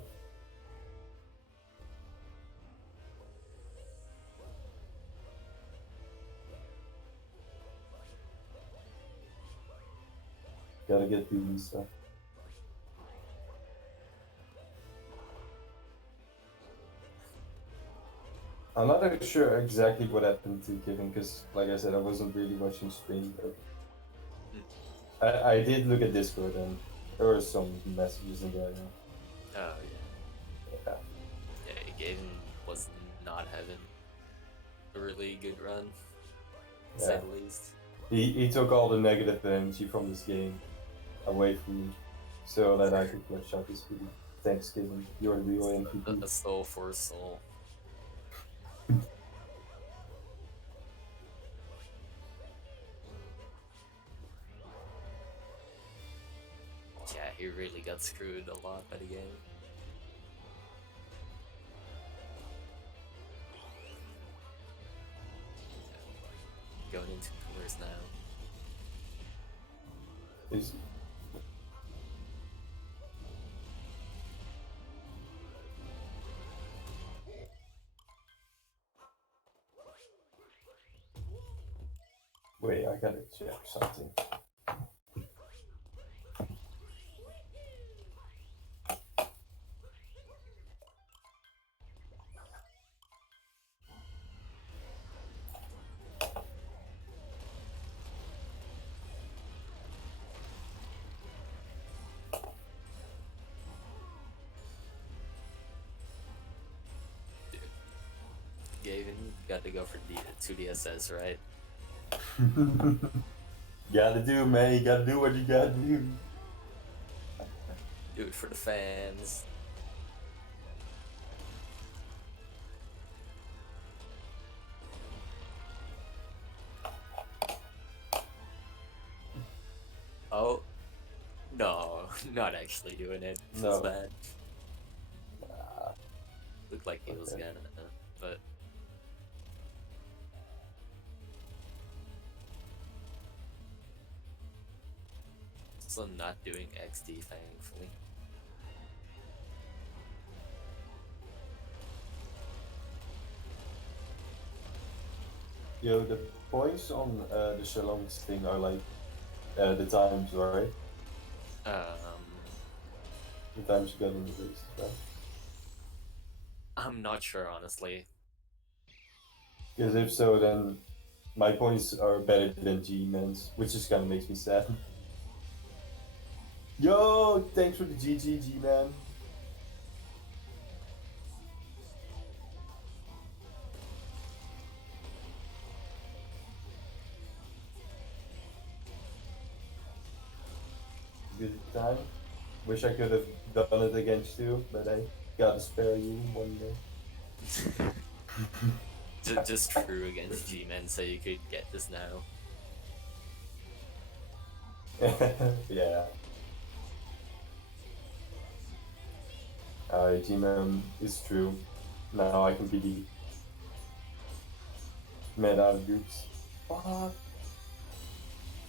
Gotta get PB stuff. I'm not really sure exactly what happened to Kevin, because, like I said, I wasn't really watching stream, but I did look at Discord, and there were some messages in there. Oh, yeah. Yeah. Yeah, Gavin was not having a really good run, to say the least. He took all the negative energy from this game away from me, so that I could clutch out this Speedy. Thanks, Kevin. You're the real MVP. A soul for a soul. he really got screwed a lot by the game. Going into corners now. Is wait, I gotta check something. Gavin, got to go for the 2DSS, right? Gotta do, man. You gotta do what you gotta do. Do it for the fans. Oh, no, not actually doing it. Feels No. bad. Looked like he was Okay. gonna, but also not doing XD, thankfully. Yo, the points on the Shalongs thing are like the times, right? The times you got in the race, right? I'm not sure, honestly. Because if so, then my points are better than G-Man's, which just kind of makes me sad. Yo, thanks for the GG, G-Man. Good time. Wish I could have done it against you, but I gotta spare you one day. just true against G-Men so you could get this now. Yeah. G-Man is true. Now I can be the mad out of groups. Fuck.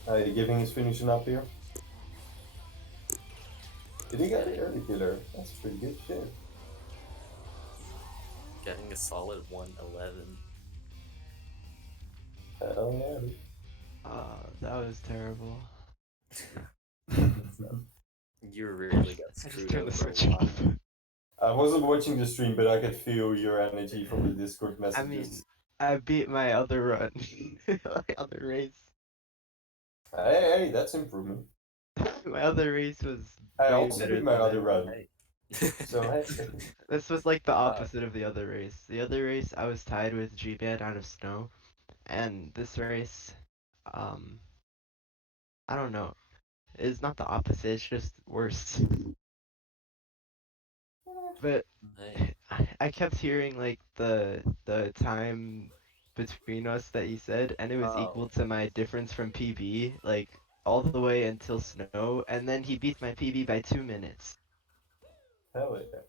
Giving his finishing up here. Did he get the early killer? That's pretty good shit. Getting a solid 111. Hell yeah, dude. That was terrible. You really got I just screwed turned the over switch a lot. off. I wasn't watching the stream, but I could feel your energy from the Discord I messages. mean, I beat my other run, my other race. Hey, that's improvement. My other race was I way also better beat my than other that. run. Right. So hey. This was like the opposite of the other race. The other race, I was tied with G-Bad out of snow, and this race, I don't know. It's not the opposite. It's just worse. But Hey. I kept hearing like the time between us that he said, and it was Oh. equal to my difference from PB, like all the way until snow, and then he beat my PB by 2 minutes. Hell yeah.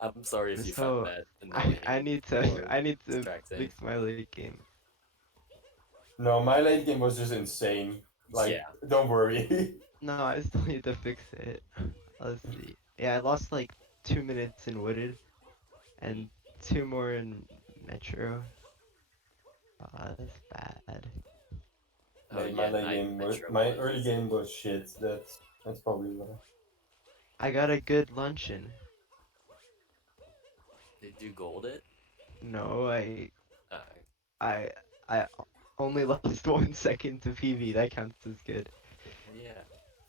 I'm sorry if you So found that annoying. I need or to distracting. fix my late game. No, my late game was just insane. Like, Yeah. don't worry. No, I still need to fix it. Let's see. Yeah, I lost like 2 minutes in Wooded, and 2 more in Metro. That's bad. Oh my yeah, late night game was, Metro my was early game was shit. That's probably why. I got a good luncheon. Did you gold it? No, Uh, I I only lost 1 second to PV. That counts as good. yeah.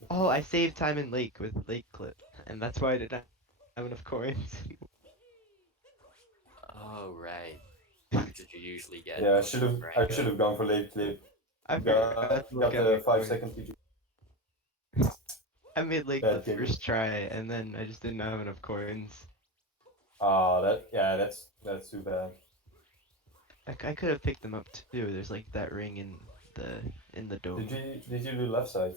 Oh, I saved time in Lake with Lake Clip, and that's why I didn't have enough coins. Oh right. Because you usually get. Yeah, I should have Rango. gone for late clip. I forgot to look Got at my the 5 coins. second PG. I made Lake Bad Clip game. first try, and then I just didn't have enough coins. That's too bad. I could have picked them up too. There's like that ring in the dome. Did you do left side?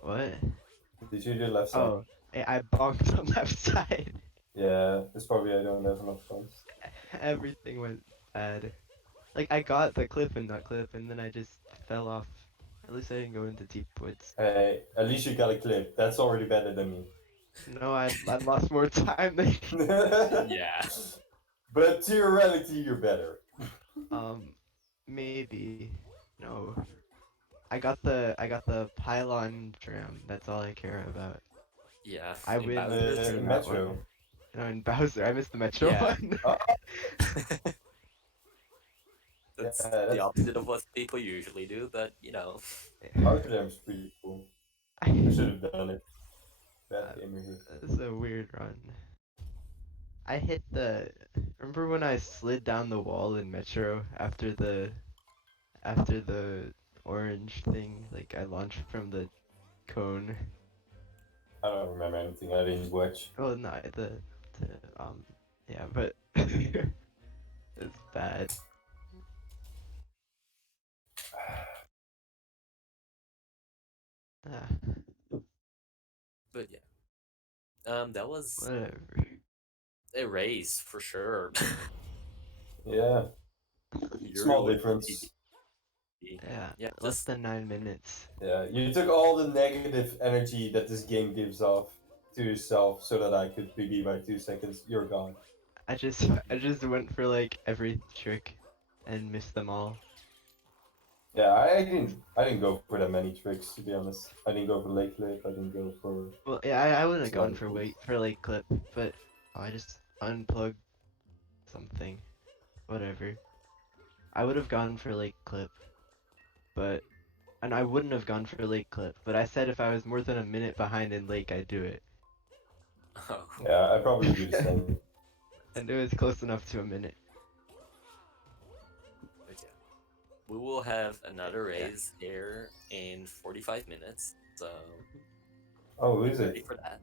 What? Did you do left side? Oh, I bonked the left side. Yeah, it's probably I don't have enough funds. Everything went bad. Like I got the clip and nut clip, and then I just fell off. At least I didn't go into deep woods. Hey, at least you got a clip. That's already better than me. No, I lost more time than Yeah. But theoretically, you're better. maybe. No. I got the pylon tram. That's all I care about. Yeah. I in win Bowser's in The that Metro. one. No, in Bowser, I missed the Metro Yeah. one. Oh, That's yeah, the that's opposite of what people usually do, but you know. Arcadam's pretty cool. I should have done it. Bad gamer here. It's a weird run. I hit the. Remember when I slid down the wall in Metro after the orange thing? Like I launched from the cone. I don't remember anything. I didn't watch. Oh no, the yeah, but it's bad. Ah, But yeah. That was whatever. a race for sure. Yeah, Yuri small was difference. PvP. Yeah, Yeah, less just than 9 minutes. Yeah, you took all the negative energy that this game gives off to yourself so that I could PB by 2 seconds. You're gone. I just went for like every trick and missed them all. Yeah, I didn't go for that many tricks to be honest. I didn't go for leg flip. I didn't go for Well, yeah, I wouldn't have some gone other for things. late clip, but I just unplugged something. Whatever. I would have gone for late clip, but and I wouldn't have gone for late clip, but I said if I was more than a minute behind in lake, I'd do it. oh. Yeah, I probably do the same. And it was close enough to a minute. But yeah. We will have another Yeah. race here in 45 minutes, so Oh, who is ready it? for that.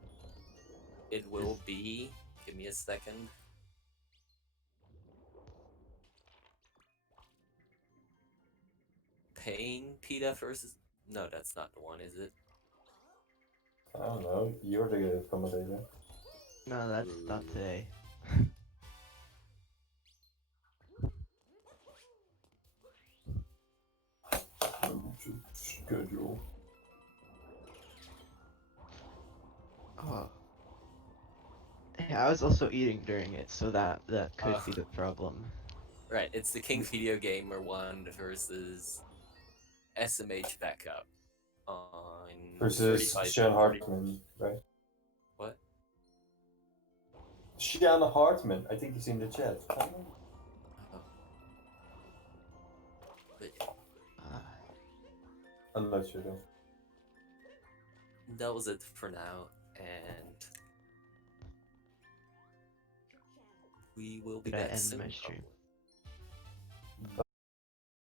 It will be. Give me a second. Pain PETA versus. No, that's not the one, is it? I don't know. You're the commentator. No, that's not today. Schedule. Oh. Yeah, I was also eating during it, so that could be the problem. Right, it's the King Video Gamer 1 versus SMH Backup on Versus 35 Sean 40 Hartman, right? What? Sean Hartman. I think he's in the chat. Oh. But yeah, I'm not sure though. that was it for now, and we will be Did I back end soon. my stream? Probably.